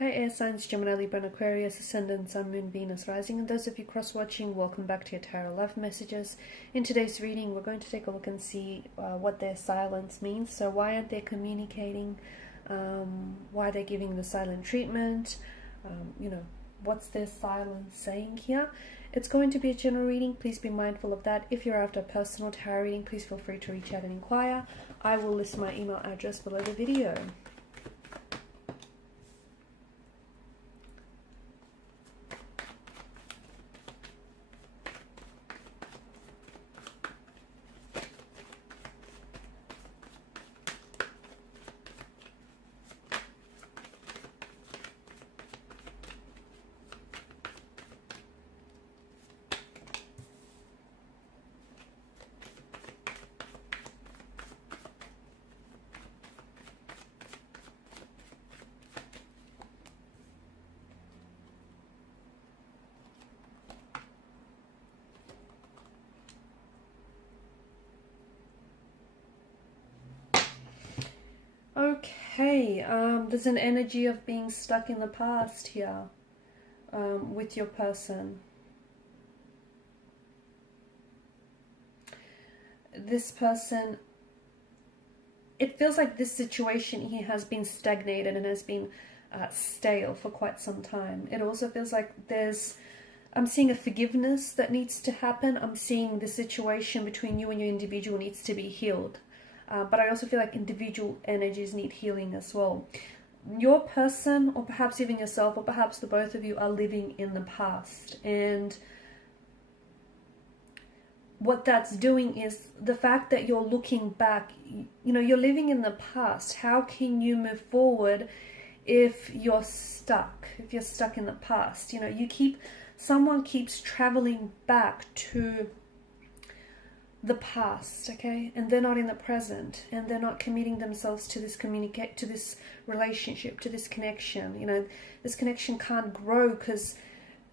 Hi air signs, Gemini, Libra and Aquarius, Ascendant, Sun, Moon, Venus, Rising, and those of you cross-watching, welcome back to your Tarot Love Messages. In today's reading, we're going to take a look and see what their silence means. So why aren't they communicating? Why they're giving the silent treatment? What's their silence saying here? It's going to be a general reading. Please be mindful of that. If you're after a personal tarot reading, please feel free to reach out and inquire. I will list my email address below the video. Okay, there's an energy of being stuck in the past here with your person. This person, it feels like this situation here has been stagnated and has been stale for quite some time. It also feels like I'm seeing a forgiveness that needs to happen. I'm seeing the situation between you and your individual needs to be healed. But I also feel like individual energies need healing as well. Your person, or perhaps even yourself, or perhaps the both of you, are living in the past. And what that's doing is the fact that you're looking back, you're living in the past. How can you move forward if you're stuck in the past? Someone keeps traveling back to the past, okay, and they're not in the present, and they're not committing themselves to this relationship, to this connection. This connection can't grow because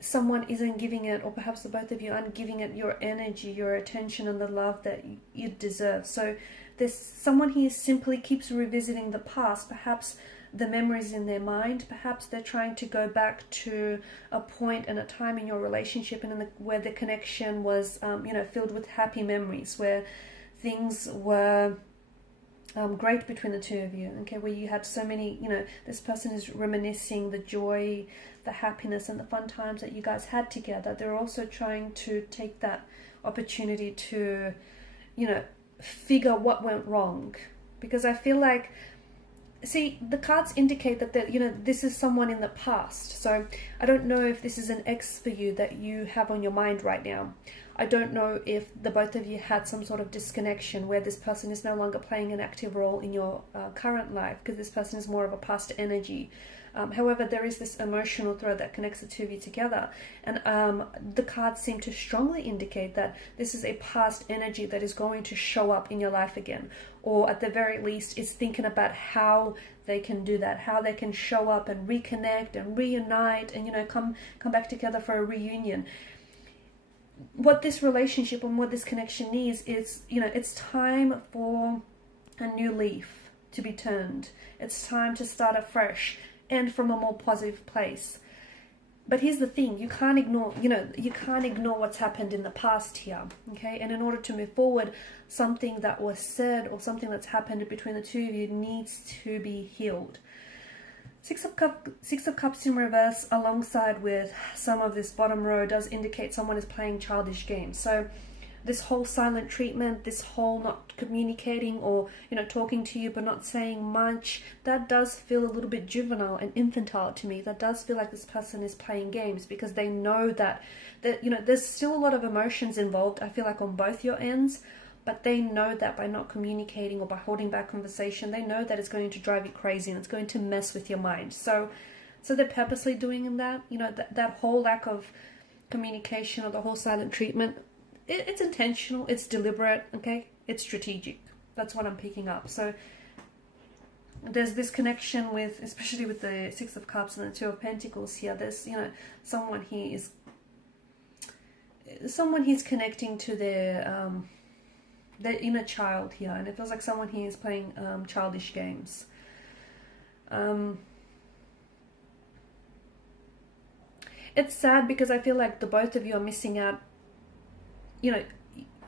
someone isn't giving it, or perhaps the both of you aren't giving it your energy, your attention, and the love that you deserve. So there's someone here simply keeps revisiting the past, perhaps the memories in their mind. Perhaps they're trying to go back to a point and a time in your relationship and where the connection was, filled with happy memories, where things were great between the two of you. Okay, where you had so many, this person is reminiscing the joy, the happiness, and the fun times that you guys had together. They're also trying to take that opportunity to, figure what went wrong, because I feel like, see, the cards indicate that this is someone in the past. So I don't know if this is an ex for you that you have on your mind right now. I don't know if the both of you had some sort of disconnection where this person is no longer playing an active role in your current life, because this person is more of a past energy. However, there is this emotional thread that connects the two of you together. And the cards seem to strongly indicate that this is a past energy that is going to show up in your life again. Or at the very least, is thinking about how they can do that, how they can show up and reconnect and reunite and, come back together for a reunion. What this relationship and what this connection needs is, it's time for a new leaf to be turned. It's time to start afresh and from a more positive place. But here's the thing, you can't ignore what's happened in the past here, okay? And in order to move forward, something that was said or something that's happened between the two of you needs to be healed. Six of Cups in reverse alongside with some of this bottom row does indicate someone is playing childish games. So this whole silent treatment, this whole not communicating or, talking to you but not saying much, that does feel a little bit juvenile and infantile to me. That does feel like this person is playing games because they know that there's still a lot of emotions involved, I feel like, on both your ends, but they know that by not communicating or by holding back conversation, they know that it's going to drive you crazy and it's going to mess with your mind. So they're purposely doing that, that whole lack of communication or the whole silent treatment. It's intentional, it's deliberate, okay? It's strategic. That's what I'm picking up. So there's this connection with, especially with the Six of Cups and the Two of Pentacles here, there's, someone here's connecting to their inner child here, and it feels like someone here is playing childish games. it's sad because I feel like the both of you are missing out. You know,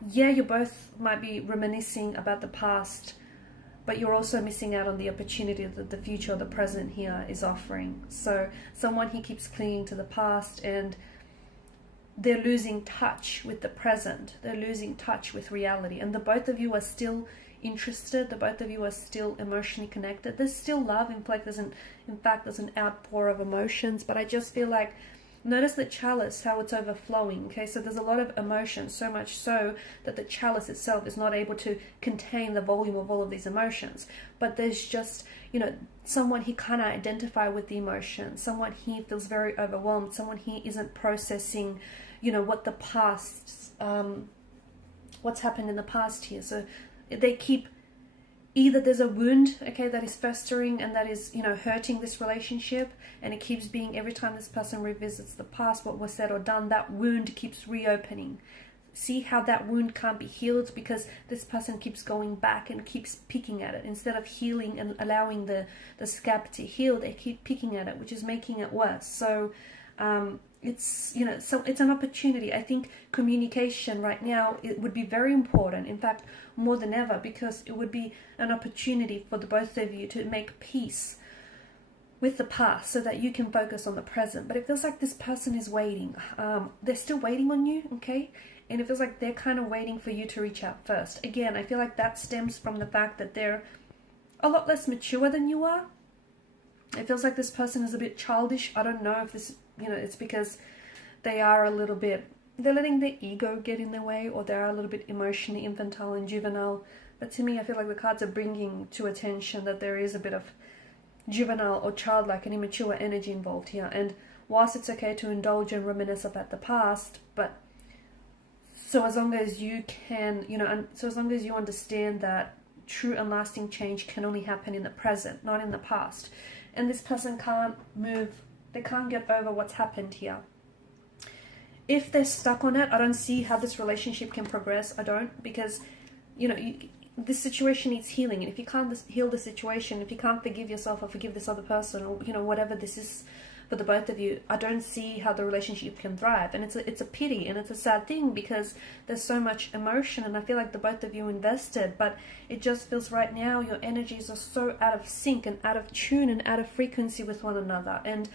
yeah, you both might be reminiscing about the past, but you're also missing out on the opportunity that the future or the present here is offering. So someone he keeps clinging to the past, and they're losing touch with the present. They're losing touch with reality. And the both of you are still interested. The both of you are still emotionally connected. There's still love. In fact, there's an outpour of emotions. But I just feel like, notice the chalice, how it's overflowing. Okay, so there's a lot of emotion, so much so that the chalice itself is not able to contain the volume of all of these emotions. But there's just, you know, someone he can't identify with the emotion. Someone he feels very overwhelmed. Someone he isn't processing, you know, what the past, what's happened in the past here. So they keep, either there's a wound, okay, that is festering and that is, you know, hurting this relationship, and it keeps being, every time this person revisits the past, what was said or done, that wound keeps reopening. See how that wound can't be healed because this person keeps going back and keeps picking at it. Instead of healing and allowing the scab to heal, they keep picking at it, which is making it worse. So it's, you know, so it's an opportunity. I think communication right now, it would be very important, in fact more than ever, because it would be an opportunity for the both of you to make peace with the past so that you can focus on the present. But it feels like this person is waiting. They're still waiting on you, okay? And it feels like they're kind of waiting for you to reach out first. Again, I feel like that stems from the fact that they're a lot less mature than you are. It feels like this person is a bit childish. I don't know if this, you know, it's because they are a little bit, they're letting their ego get in their way, or they're a little bit emotionally infantile and juvenile. But to me, I feel like the cards are bringing to attention that there is a bit of juvenile or childlike and immature energy involved here. And whilst it's okay to indulge and reminisce about the past, but so as long as you can, you know, and so as long as you understand that true and lasting change can only happen in the present, not in the past. And this person can't move, they can't get over what's happened here. If they're stuck on it, I don't see how this relationship can progress. I don't, because, you know, this situation needs healing. And if you can't heal the situation, if you can't forgive yourself or forgive this other person, or, you know, whatever this is for the both of you, I don't see how the relationship can thrive. And it's a pity, and it's a sad thing, because there's so much emotion, and I feel like the both of you invested, but it just feels right now your energies are so out of sync and out of tune and out of frequency with one another. And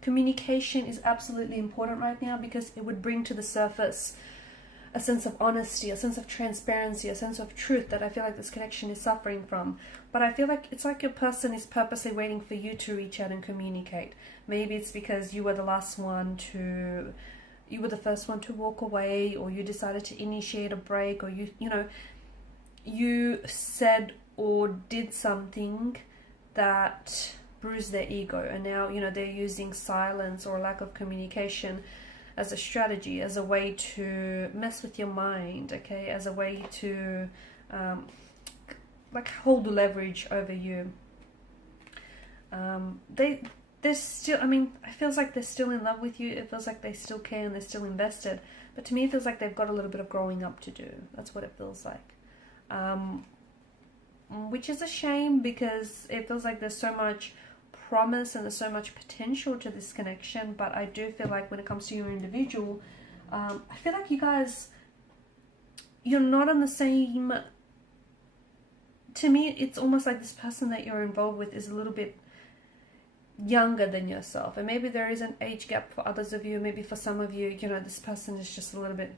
communication is absolutely important right now, because it would bring to the surface a sense of honesty, a sense of transparency, a sense of truth that I feel like this connection is suffering from. But I feel like it's like your person is purposely waiting for you to reach out and communicate. Maybe it's because you were the last one to, you were the first one to walk away, or you decided to initiate a break, or you know, you said or did something that bruised their ego, and now, you know, they're using silence or lack of communication as a strategy, as a way to mess with your mind, okay, as a way to like hold the leverage over you. They're still, I mean, it feels like they're still in love with you. It feels like they still care and they're still invested. But to me, it feels like they've got a little bit of growing up to do. That's what it feels like. Which is a shame, because it feels like there's so much promise and there's so much potential to this connection. But I do feel like when it comes to your individual, I feel like you guys, you're not on the same, to me, it's almost like this person that you're involved with is a little bit younger than yourself. And maybe there is an age gap for others of you. Maybe for some of you, you know, this person is just a little bit,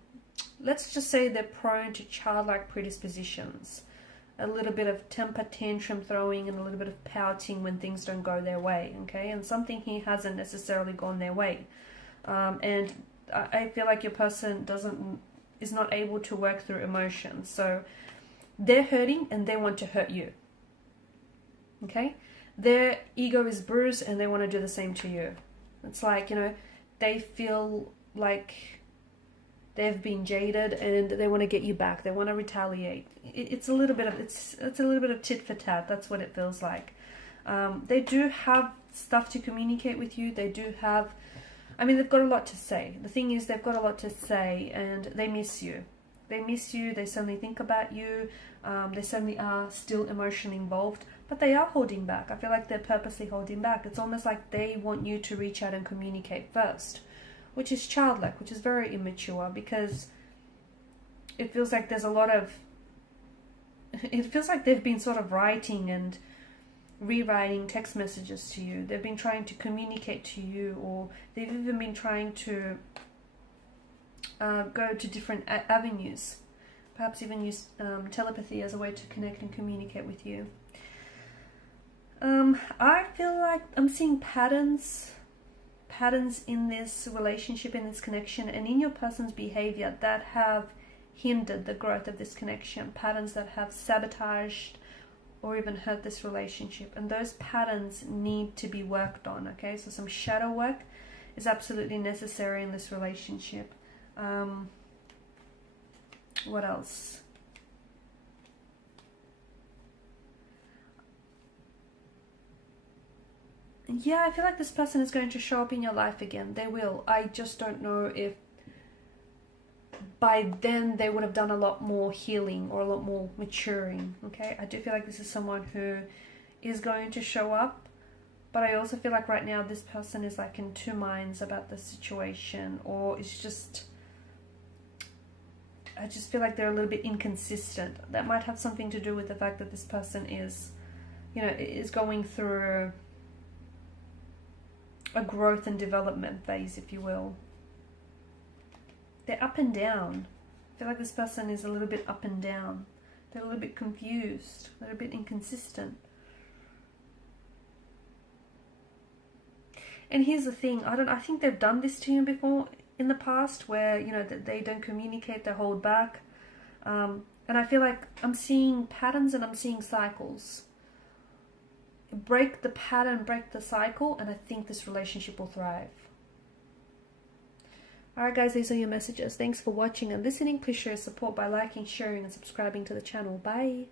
let's just say they're prone to childlike predispositions. A little bit of temper tantrum throwing and a little bit of pouting when things don't go their way, okay? And something here hasn't necessarily gone their way. And I feel like your person is not able to work through emotions. So they're hurting and they want to hurt you, okay? Their ego is bruised and they want to do the same to you. It's like, you know, they feel like they've been jaded and they want to get you back. They want to retaliate. It's a little bit of it's a little bit of tit for tat. That's what it feels like. They do have stuff to communicate with you. They do have, I mean, they've got a lot to say. The thing is, they've got a lot to say, and they miss you. They miss you. They certainly think about you. They certainly are still emotionally involved, but they are holding back. I feel like they're purposely holding back. It's almost like they want you to reach out and communicate first. which is childlike, which is very immature, because it feels like there's a lot of, it feels like they've been sort of writing and rewriting text messages to you. They've been trying to communicate to you, or they've even been trying to go to different avenues, perhaps even use telepathy as a way to connect and communicate with you. I feel like I'm seeing patterns in this relationship, in this connection, and in your person's behavior that have hindered the growth of this connection, patterns that have sabotaged or even hurt this relationship, and those patterns need to be worked on. Okay, so some shadow work is absolutely necessary in this relationship. What else? Yeah, I feel like this person is going to show up in your life again. They will. I just don't know if by then they would have done a lot more healing or a lot more maturing. Okay, I do feel like this is someone who is going to show up, but I also feel like right now this person is like in two minds about the situation, or it's just, I just feel like they're a little bit inconsistent. That might have something to do with the fact that this person is, you know, is going through a growth and development phase, if you will. They're up and down. I feel like this person is a little bit up and down. They're a little bit confused. They're a bit inconsistent. And here's the thing. I think they've done this to you before in the past, where, you know, that they don't communicate, they hold back. And I feel like I'm seeing patterns and I'm seeing cycles. Break the pattern, break the cycle, and I think this relationship will thrive. Alright guys, these are your messages. Thanks for watching and listening. Please show your support by liking, sharing and subscribing to the channel. Bye.